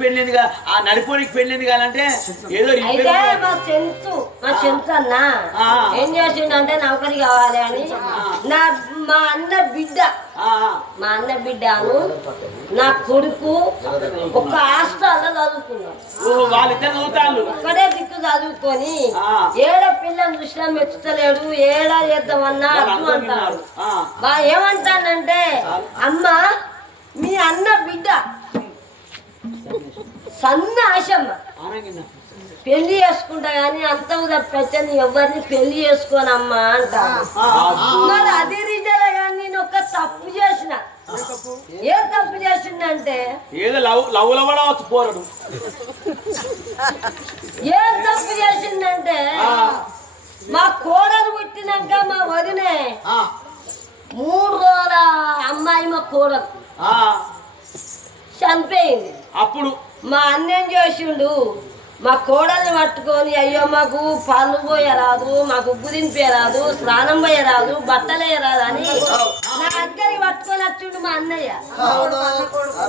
పెళ్ళిందిగా ఆ నడిపోనికి పెళ్ళింది కాదంటే ఏదో మా చెంచు అన్న ఏం చేసిండంటే నౌకరి కావాలి అని మా అన్న బిడ్డను నా కొడుకు ఒక హాస్టల్లో చదువుకున్నాడు. ఒక్కడే దిక్కు చదువుకొని ఏడ పిల్లని చూసినా మెచ్చుతలేడు, ఏడా చేద్దామన్నా అర్థం అంటాడు. ఏమంటానంటే అమ్మ మీ అన్న బిడ్డ సన్న ఆశమ్మ పెళ్లి చేసుకుంటా గాని అంత తప్పని ఎవరిని పెళ్లి చేసుకోనమ్మా అంటాను. మరి అది రీజనే కానీ నేను ఒక తప్పు చేసిన. ఏం తప్పు చేసిందంటే ఏం తప్పు చేసిందంటే మా కోడలు పుట్టినాక మా వదినే 3 రోజుల అమ్మాయి మా కోడలు చనిపోయింది. అప్పుడు మా అన్నేం చేసిండు, మా కోడల్ని పట్టుకొని అయ్యో మాకు పళ్ళు పోయరాదు, మాకు ఉప్పు తినిపోయరాదు, స్నానం పోయరాదు, బట్టలు వేయరాదు అని నా దగ్గరికి పట్టుకొని వచ్చిండు మా అన్నయ్య.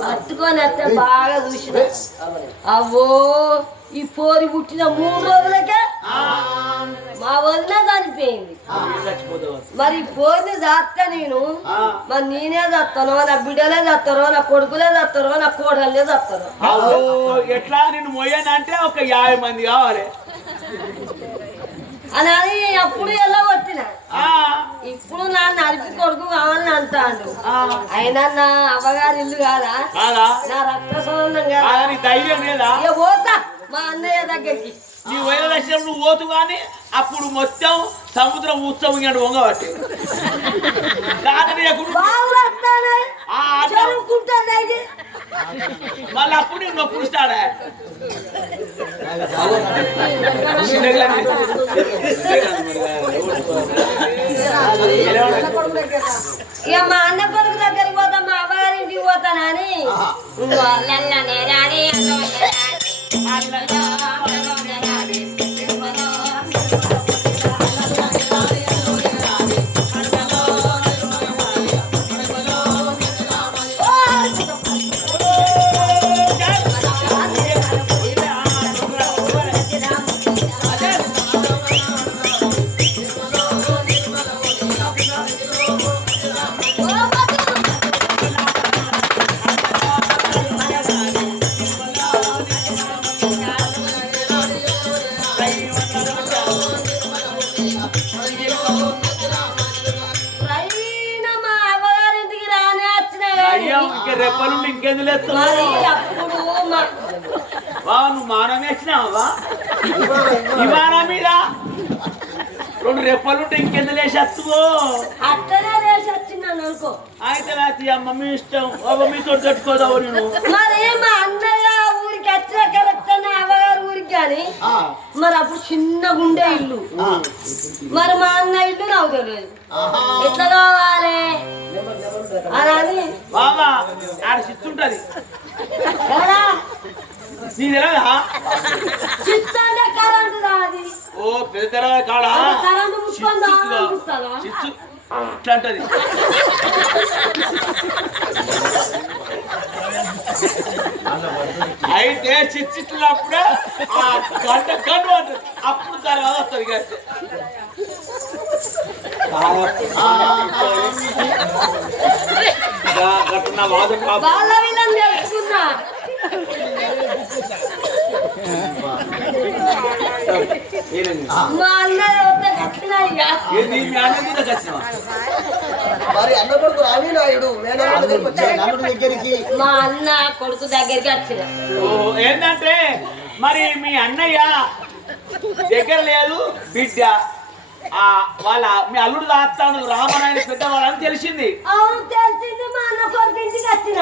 పట్టుకొని వస్తే బాగా చూసిన అవ్వో ఈ పోరి పుట్టిన 3 రోజులకే మా వదిన చనిపోయింది. మరి పోరిని దాత్తా నేను మరి నేనే చస్తానో, నా బిడ్డలే చస్తారో, నా కొడుకులే చస్తారో, నా కోడలే చస్తారో. ఎట్లా నిన్ను మొయ్యనంటే ఒక 50 మంది కావాలి అని అప్పుడు ఎలా కొట్టిన. ఇప్పుడు నా నడిపి కొడుకు కావాలని అంటాడు. అయినా నా అవ్వగారి ఇల్లు కాదా, నా రక్త సంబంధం కదా, ధైర్యం లేదా? పోతా మా అన్నయ్య దగ్గరికి. నీ వైర దర్శనం నువ్వు పోతు కానీ అప్పుడు మొత్తం సముద్రం ఉత్సవం వంగబట్టి మళ్ళీ అప్పుడు నేను నొప్పుడు స్టాడా ఇక మా అన్న కొడుకు దగ్గరికి పోతా, మా అమ్మగారింటికి పోతానని రెప్పలు ఇంకెందుకు లేస్తున్నావు? నువ్వు మానం వేసినావా? విమానం మీద 2 రెప్పలుంటే ఇంకెందుకు లేసేస్తువో? అట్టనే లేసొచ్చిన్నాను అనుకో. అయితే నాకు అమ్మ మీ ఇష్టం, మీతో తట్టుకోదావు. నేను మరి మా అన్నయ్య ఊరికి వచ్చిన కరెక్ట్ అవ్వగారు ఊరికి కానీ మరి అప్పుడు చిన్నగా ఉండే ఇల్లు, మరి మా అన్న ఇల్లు నాకు తెలియదు. ఎట్లా కావాలి అని బాబా ఆడ చిచ్చుంటది నీ తెలదా? చిచ్చు అంటే కరెంటు రాది. ఓ పెద్ద తెలవ కాడా చిచ్చు ఇట్లా అంటది. అయితే చిచ్చిట్లప్పుడే ఆ గంట అంటది. అప్పుడు తర్వాత వస్తుంది కదా ఘటన వాదం మా అన్న కొడుకు దగ్గరికి వచ్చిన. ఏంటంటే మరి మీ అన్నయ్య దగ్గర లేదు బిడ్డ, వాళ్ళ మీ అల్లుడు దాస్తాను రామనాయన పెద్దవాళ్ళని తెలిసింది. మా అన్న కొడుకు ఇంటికి వచ్చిన.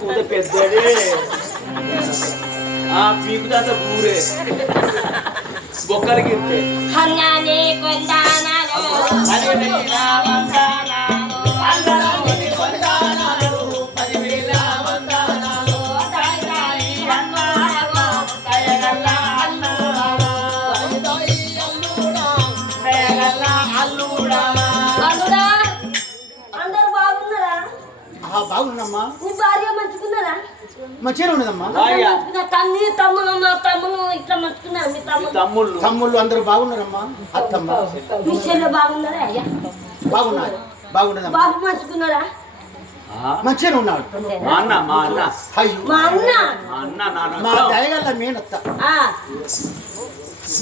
కూత పెద్దడే పీకు దాత ఊరే బొక్కలకి బాగున్నామ్మా. నీ భార్య మంచుకున్నారా? మంచిగా ఉన్నదమ్మా. తమ్మి తమ్ముడు మా తమ్ముడు ఇట్లా మంచుకున్నారు. మీ తమ్ముడు తమ్ముళ్ళు అందరూ బాగున్నారమ్మా. అత్తమ్మ మీ చెల్లె బాగున్నారా? అయ్యా బాగున్నారు. బాగున్నదమ్మా. బాబు మంచుకున్నారా? మంచిగా ఉన్నాడు. మా అన్న అయ్యో మా అన్న మా దయగల్ల మేనత్త.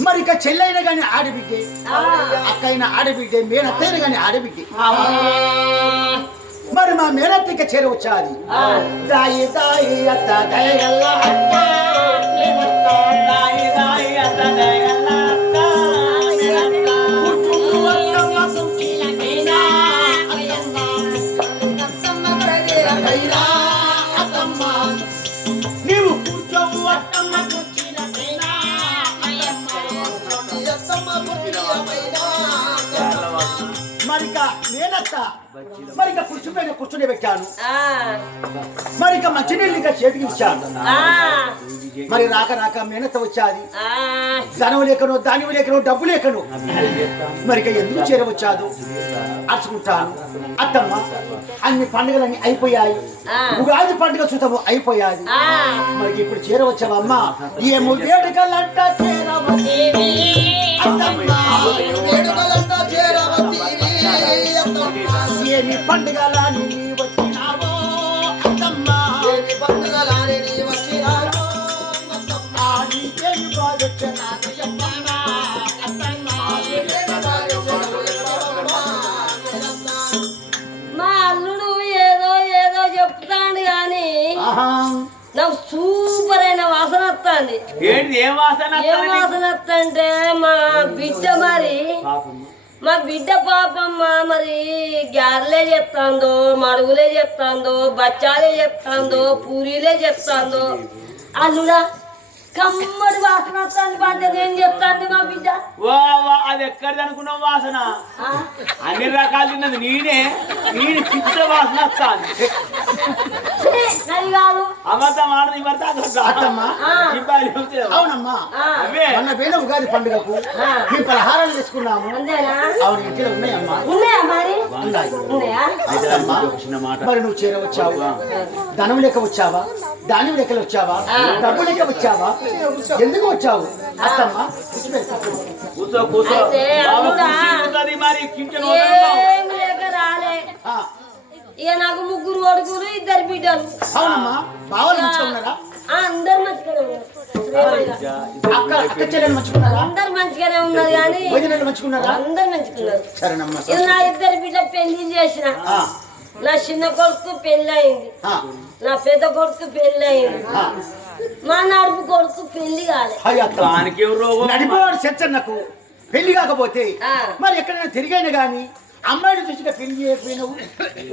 మరి ఇక చెల్లైన గాని ఆడబిడ్డే, అక్కైన ఆడబిడ్డే, మేనత్తైన గాని ఆడబిడ్డే. మరి మా మేనత్త ఇక చేరవచ్చాది. దాయి దాయి అత్త దయగల్ల అత్త మేనత్త, దాయి దాయి అత్త దయగల్ల అత్త మేనత్త. పుట్టుకు అత్తమ్మ సుఖీల మేనా అత్తమ్మ, అత్తమ్మ ప్రజల వైరా అత్తమ్మ. నీవు కూర్చోవు అత్తమ్మ కుర్చీల మేనా అత్తమ్మ, అత్తమ్మ కుర్చీల వైరా అత్తమ్మ. మరిక నేనత్త మరిక కూర్చుని కూర్చుని పెట్టాను. మరిక మంచినీళ్ళు ఇక చేతికి ఇచ్చాను. మరి రాక రాక మేనత్త వచ్చాది. ధనం లేకను, ధాన్యం లేకను, డబ్బు లేకను మరిక ఎందుకు చేరవచ్చాదు అరుచుకుంటాను. అత్తమ్మ అన్ని పండుగలన్నీ అయిపోయాయి. ఉగాది పండుగ చూద్దాము అయిపోయాది. మరి ఇప్పుడు చేరవచ్చావా అమ్మ? ఏమో వేడుకలంట చేరవతీవి అత్తమ్మ, వేడుకలంట చేరవతీవి అత్తమ్మ. ఏమి పండుగలని వచ్చినావో అత్తమ్మ, ఏమి పండుగలని వచ్చినావో అత్తమ్మ. నీకేమి బాధొచ్చినాను చెప్పమ్మా అత్తమ్మ, నీకేమి బాధొచ్చినాను చెప్పమ్మా. మా అల్లుడు ఏదో ఏదో చెప్తాడు కానీ నాకు సూపర్ అయిన వాసన వస్తుంది. ఏంటి ఏం వాసన? ఏం వాసన వస్తుంటే మా బిడ్డ మరి మా బిడ్డ పాపమ్మ మరి గ్యార్లే చెప్తాందో, మడుగులే చెప్తాందో, బచ్చాలే చెప్తాందో, పూరీలే చెప్తాందో. అల్లుడా కమ్మడి వాసన వస్తుంది. పడ్డది ఏం చెప్తాంది మా బిడ్డ? అది ఎక్కడిది అనుకున్నావు వాసన? అన్ని రకాలు తిన్నది నేనే పిచ్చ వాసన వస్తాను. కాదు అబద్ధం ఆడది అత్తమ్మ. అవునమ్మా, మొన్న పోయిన ఉగాది పండుగకు మేము పలహారాలు తెచ్చుకున్నాము. అవును, ఇంట్లో ఉన్నాయమ్మా. ఉన్నాయా మరి? ఉన్నాయా? మరి నువ్వు చేరవచ్చావు. ధనం లెక్క వచ్చావా? ధాన్యం లెక్కలు వచ్చావా? డబ్బు లెక్క వచ్చావా? ఎందుకు వచ్చావు అత్తమ్మ? రాలే. ఇక నాకు ముగ్గురు కొడుకులు, ఇద్దరు బిడ్డలు. అవునమ్మా. బావలు మంచిగా అందరు మంచిగానే ఉన్నారు. అందరు మంచిగానే ఉన్నారు కానీ అందరు మంచుకున్నారు. ఇది నా ఇద్దరు బిడ్డ పెళ్లి చేసిన. నా చిన్న కొడుకు పెళ్లి అయింది, నా పెద్ద కొడుకు పెళ్లి అయింది, మా నడుపు కొడుకు పెళ్లి నడిపోవాడు చెచ్చన్నకు పెళ్లి కాకపోతే మరి ఎక్కడైనా తిరిగైనా గాని అమ్మాయిని చూసిన పెళ్లి చేయకపోయినావు.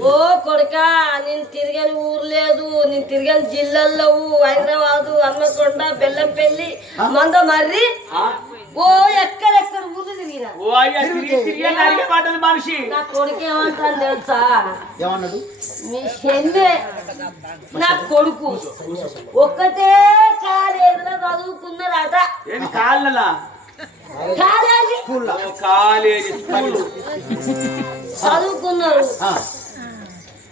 ఓ కొడుకా, నేను తిరిగిన ఊరు లేదు, నేను తిరిగిన జిల్లాల్లో హైదరాబాదు, హన్మకొండ, బెల్లంపల్లి, మందమర్రి, ఓ ఎక్కడెక్కడ ఊరు తిరిగినా. మనిషి నా కొడుకు ఏమంటాను తెలుసా? ఏమన్నాడు? మీ చెల్లె నా కొడుకు ఒక్కటే కాలేజీలో చదువుకున్నారట. కాళ్ళలా కాలేజీ చదువుకున్నారు.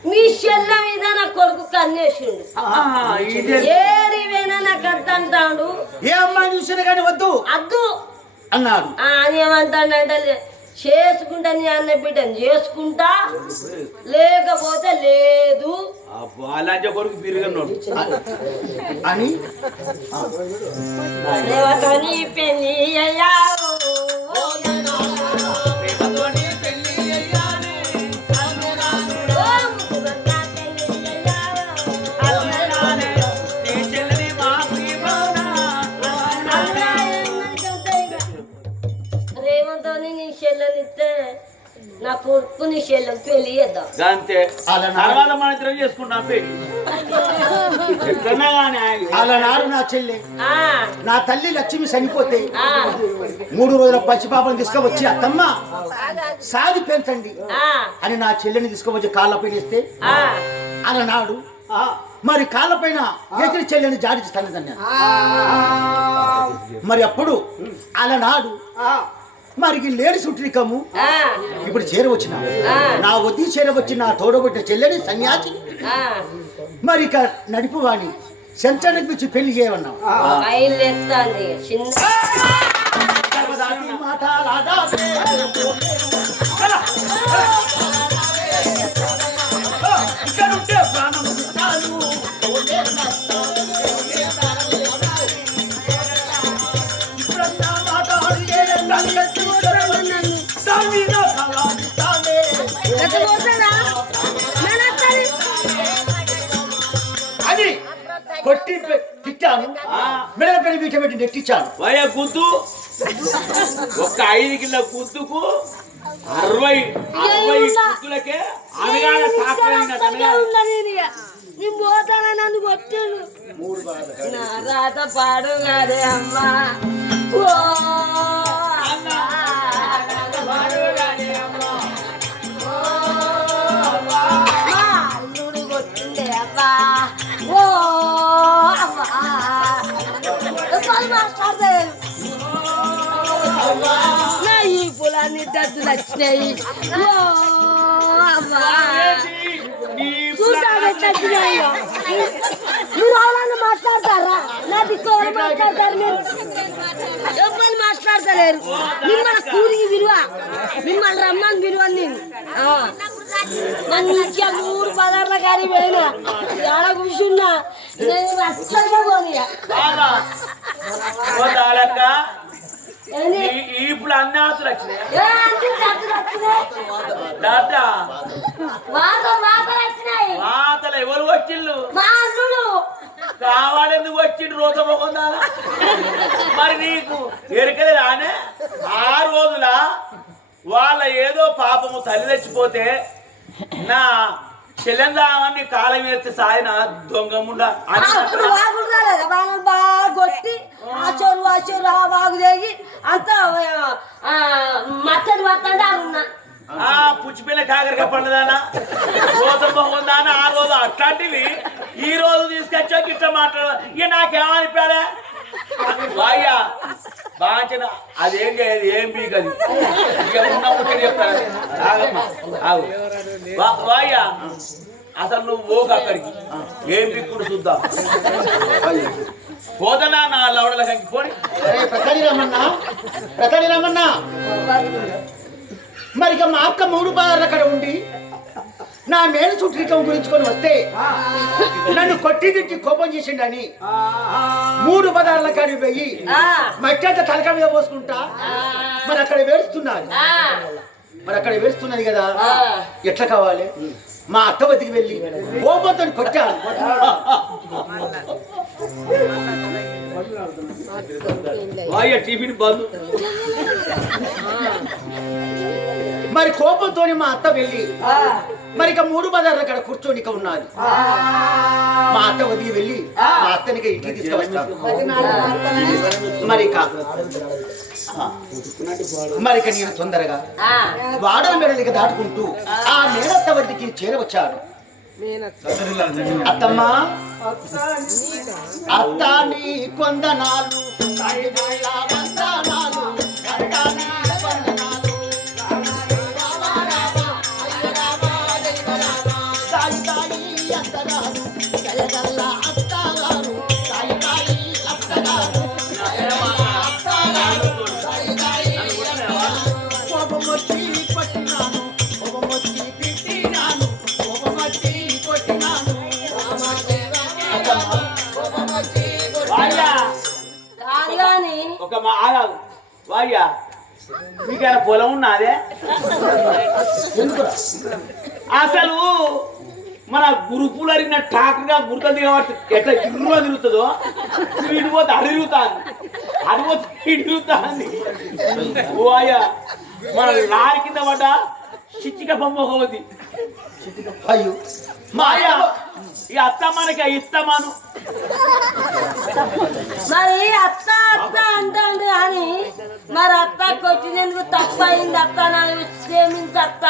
మీ చెల్ల మీద నా కొడుకు కన్నేసిండు. ఏడివేనా నాకు అద్దంటాడు. ఏ అమ్మాయి చూసినా కానీ వద్దు అద్దు అన్నాడు. అని ఏమంటాడంటే చేసుకుంటా నీ అన్న బిడ్డని చేసుకుంటా, లేకపోతే లేదు కొడుకు బిరుగన్నాడు అని పెళ్లి అయ్యావు. రేవంతోని నీ చెల్లెనిస్తే నా కొడుకు నీ చెల్లెని పెళ్లి చేద్దాం. అంతే. తర్వాత మన ఇద్దరం చేసుకుంటాం పెళ్లి. అలానాడు నా చెల్లె నా తల్లి లక్ష్మి చనిపోతే 3 రోజుల పచ్చిపాపను తీసుకువచ్చి అత్తమ్మ సాది పెంచండి అని నా చెల్లెని తీసుకువచ్చి కాళ్ళపై ఇస్తే అలనాడు మరి కాళ్ళపైన ఎగిరి చెల్లెని జాడించి తల్లిదండ్రులు. మరి అప్పుడు అలనాడు మరి లేడీ సుట్రికము ఇప్పుడు చేరవచ్చిన నా వద్ది చేరవచ్చిన తోడబుట్టిన చెల్లెని సన్యాసిని మరి ఇక నడిపు వాణి సెంచరీకి పిచ్చి పెళ్లి చేయమన్నావు. బయలుదేరుతాంది చిన్న అని కొట్టి తిట్టాను, మెడల పెళ్లి బీట పెట్టి నెట్టించాను. వయ గుద్దు ఒక్క 5 కిలో గుద్దుకు 60 గుద్దులకే అనగానే నేను పోతానా నన్ను కొట్టాను నా రాత పాడు కాదే అమ్మా. అల్లుడు కొట్టిండే అమ్మా. ఓ అమ్మా మాట్లాడతాను నా ఈ పొలాన్ని డబ్బులు వచ్చినాయి. ఓ అమ్మా చూసాడు మీరు అవునన్నా మాట్లాడతారా? నా దిక్కు మాట్లాడతారు మీరు ఎవరు మాట్లాడతలేరు. మిమ్మల్ని కూలికి విలువ, మిమ్మల్ని రమ్మని విలువ. నేను మంచిగా 3 పదార్ల కానీ పోయినా ఆడ కూర్చున్నా నేను అస్సలుగా పోనీయా. ఇప్పుడు అన్ని ఆతులు వచ్చినాయి. వాతలు ఎవరు వచ్చిళ్ళు? కావాలెందుకు వచ్చిండు? రోజు మొహందా మరి నీకు ఎరకలేదు ఆనే 6 రోజుల వాళ్ళ ఏదో పాపము తల్లి తెచ్చిపోతే నా చెల్లెందామని కాలం ఎత్తి సాయన దొంగముండా బాగా కొట్టి ఆ చెరువు ఆ బాగు తెగి అంతా మట్టడి పట్టండి అనున్నా. పుచ్చిపిల్ల కాకరగా పండుదానా గోతమ్మ ఉందానా 6 రోజులు అట్లాంటివి ఈ రోజు తీసుకొచ్చాక ఇట్లా మాట్లాడ. ఇక నాకేమనిపాడే వాయ్యా బాగా అదేం చేయదు, ఏం పీకది. ఇక ఉన్నప్పుడు చెప్తాను వాయ్యా అసలు నువ్వు పోక అక్కడికి ఏం పీక్కుడు చూద్దాం. పోదనా నా లవడల కంకి పోని ప్రకటి రమన్నా. మరి ఇక మా అక్క 3 పదార్లు అక్కడ ఉండి నా మేలు చుట్టరికం గురించుకొని వస్తే నన్ను కొట్టి తిట్టి కోపం చేసిండని 3 పదార్ల కాడికి పోయి మట్టంతా తలక మీద పోసుకుంటా మరి అక్కడ వేడుస్తున్నారు. మరి అక్కడ వేడుస్తున్నది కదా, ఎట్లా కావాలి? మా అక్క వద్దకు వెళ్ళి కోపంతో కొట్టాను. టిఫిన్ బంద్. మరి కోపంతో మా అత్త వెళ్ళి మరి ఇక 3 బజార్లు అక్కడ కూర్చొని ఇక ఉన్నది. మా అత్త వదిలి వెళ్ళి మా అత్తనికి ఇంటికి తీసుకొస్తాను. మరి ఇక నేను తొందరగా వాడల మెడలిక దాటుకుంటూ ఆ మేనత్త వద్దకి చేరవచ్చాను. అత్తమ్మా అత్త నీ కొందనాలు ఒక వాయ్యా మీకైనా పొలం ఉన్నదే? అసలు మన గురుపులు అరిగిన ట్రాక్టర్గా గుర్తుంది కాబట్టి ఎట్లా గిర్రుగా తిరుగుతుందో ఇడిపోతే అడిగుతాను, అడిపోతే ఇడుగుతాంది. ఓ అయ్యా మన లారీ కింద పడ్డ చిచ్చిక బొమ్మ పోతుంది. అయ్యో మా అయ్యా ఈ అత్తమ్మకి ఇస్తామాను. మరి అత్త అత్త అంటాడు అని మరి అత్త కొట్టినందుకు తప్ప అయింది. అత్త నాకు క్షమించి అత్త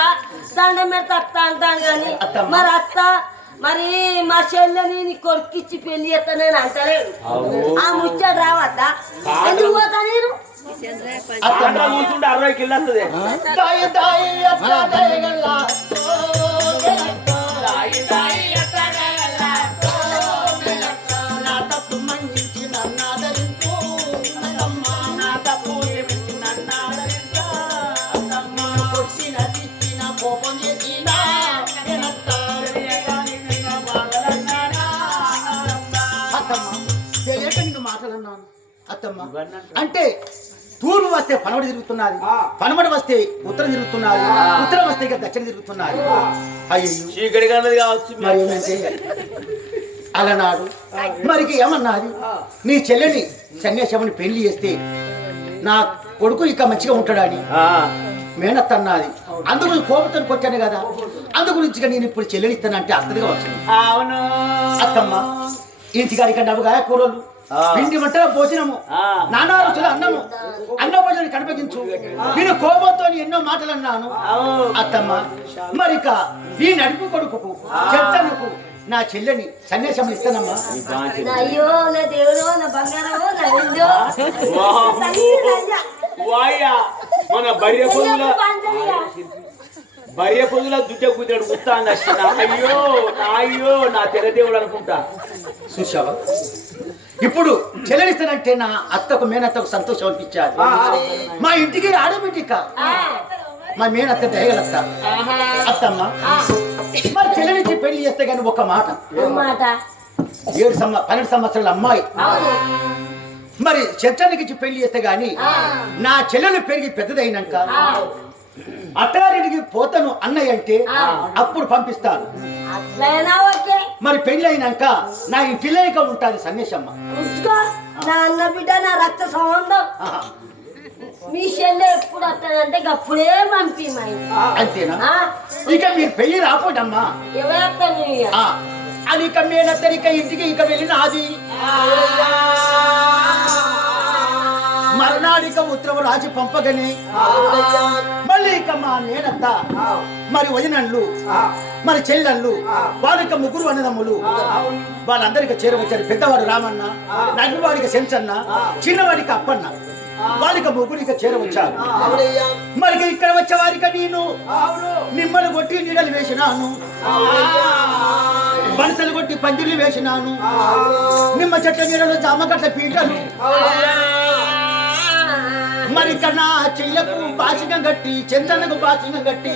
దండం మీద అత్త అంటాను కానీ మరి అత్త మరి మా చెల్లెని నీ కొడుకిచ్చి పెళ్లి చేస్తానని అంటలేడు. ఆ ముచ్చట రావద్దా? ఎందుకు పోతా నేను? కూర్చుంటే 60 కిలోస్తుంది. అత్త తెలియక నీకు మాటలన్నాను అత్తమ్మ. అంటే తూర్పు వస్తే పనమడి తిరుగుతున్నది, పనమడి వస్తే ఉత్తరం తిరుగుతున్నది, ఉత్తరం వస్తే ఇక దక్షిణ తిరుగుతున్నది. అయ్యో చీకటి కన్నది కావచ్చు. మరి ఏమంటే అలనాడు మరికి ఏమన్నది, నీ చెల్లెని సన్యాసమని పెళ్లి చేస్తే నా కొడుకు ఇక మంచిగా ఉంటాడని మేనత్త అన్నది. అందుకు కోపంతో కొట్టాను కదా, అందు గురించి నేను ఇప్పుడు చెల్లెనిస్తానంటే అత్తగా వచ్చింది. అవును అత్తమ్మ ఇంటికాడిక నవ్వుగా కూరలు పిండి వంటల భోజనము, నానా రుచుల అన్నము, అన్న భోజనం కనిపించు. నేను కోపంతో ఎన్నో మాటలు అన్నాను అత్తమ్మ. మరిక ఈ నడుపు కొడుకు చెత్తనకు నా చెల్లెని సన్యాసం ఇస్తానమ్మా. అయ్యో నా దేవుడు, నా బంగారమో, నా వెండో. మన భార్య పొందుల దుడ్డ కుదిరాడు గుర్తాను. అయ్యో నా తెరదేవుడు అనుకుంటా. చూసావా, ఇప్పుడు చెల్లెలిస్తానంటే నా అత్తకు మేనత్తకు సంతోషం అనిపించాలి. మా ఇంటికి ఆడబిడ్డిక మా మేనత్త దయగలత్త అత్తమ్మ. మరి చెల్లెలిచ్చి పెళ్లి చేస్తే గాని ఒక మాట, 12 సంవత్సరాల అమ్మాయి మరి చర్చానికి పెళ్లి చేస్తే గాని నా చెల్లెలు పెరిగి పెద్దదైనాక అత్తగారింటికి పోతాను అన్నయ్య అంటే అప్పుడు పంపిస్తాను. మరి పెళ్లి అయినాక నా ఇంటిలోక ఉంటుంది సన్యాసమ్మ. నా అన్న బిడ్డ నా రక్త సంబంధం. మీ చెల్లె ఎప్పుడు వస్తానంటే అప్పుడే పంపి. అంతేనా? ఇక మీరు పెళ్లి రాపోడమ్మా. ఎవరు అది ఇక మేనత్తరిక ఇంటికి ఇక వెళ్ళినది. మర్నాడిక ఉత్తరం రాసి పంపగని మళ్ళీ ఇక మా నేనత్త మరి వదినళ్ళు మరి చెల్లెళ్ళు వాళ్ళకి ముగ్గురు అన్నదమ్ములు వాళ్ళందరికీ చేరవచ్చారు. పెద్దవాడు రామన్న, నగివాడికి సెంచన్న, చిన్నవాడికి అప్పన్న, వాళ్ళకి ముగ్గురిక చేరవచ్చారు. మరి ఇక్కడ వచ్చే వారిక నేను నిమ్మలు కొట్టి నీడలు వేసినాను, బనసలు కొట్టి పందిర్లు వేసినాను, నిమ్మ చెట్ల నీడలు జామగట్ల పీటలు. మరి కన్నా చెయ్యకు బాసిగా గట్టి, చెంచన్నకు బాసిగా గట్టి,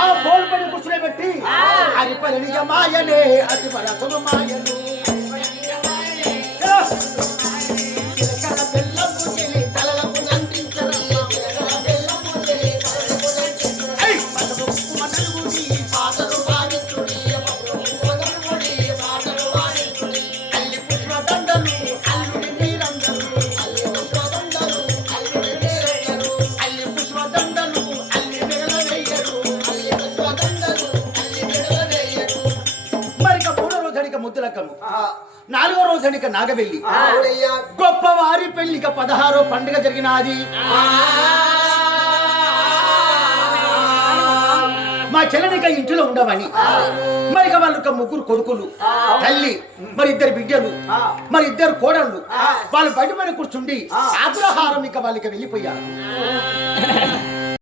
ఆ పోల్పడి కుర్చులో పెట్టి అది పని నిజమాయనే అతి పరసము మాయను. ముద్దులకము 4వ రోజునిక నాగవెల్లి గొప్పవారి పెళ్లిక 16వ పండుగ జరిగినది. మా చెల్లెనిక ఇంటిలో ఉండవని మరిక వాళ్ళక ముగ్గురు కొడుకులు, తల్లి, మరి 2 బిడ్డలు, మరి 2 కోడళ్ళు వాళ్ళు బయట పడి కూర్చుండి ఆగ్రహారం ఇక వాళ్ళకి వెళ్ళిపోయారు.